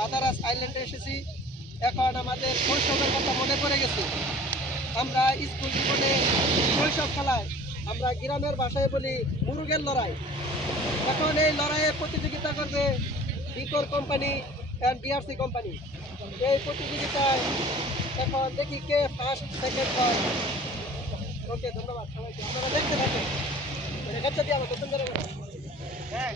লাদারাস আইল্যান্ডে এসেছি। এখন আমাদের শৈশবের কথা মনে পড়ে গেছে। আমরা স্কুল জীবনে শৈশব খেলায় আমরা গ্রামের ভাষায় বলি মুরুগের লড়াই। এখন এই লড়াইয়ে প্রতিযোগিতা করবে বিকর কোম্পানি অ্যান্ড বিআরসি কোম্পানি। এই প্রতিযোগিতায় এখন দেখি কে ফার্স্ট সেকেন্ড হয়। ওকে, ধন্যবাদ সবাইকে। আপনারা দেখতে থাকেন। বাচ্চা দিয়ে আমার নতুন করে হ্যাঁ